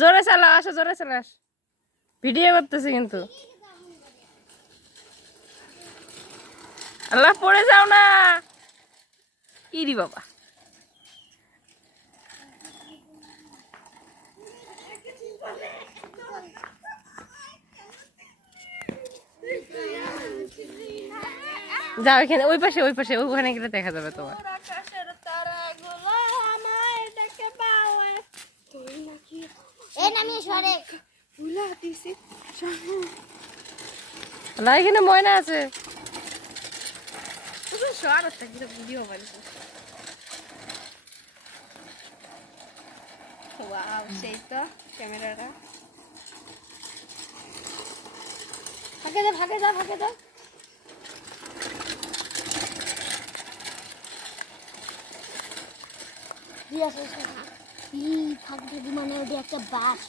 জোরে চালাও, আসো জোরে চালাস, ভিডিও করতেছি কিন্তু। আল্লাহ, পড়ে যাও না। ইরি বাবা, যাও এখানে, ওই পাশে ওখানে গেলে দেখা যাবে তোমার। না, এখানে ময়না আছে। সেই তো ক্যামেরাটা ভাগে যা থাকবে মানে ওটা একটা বাস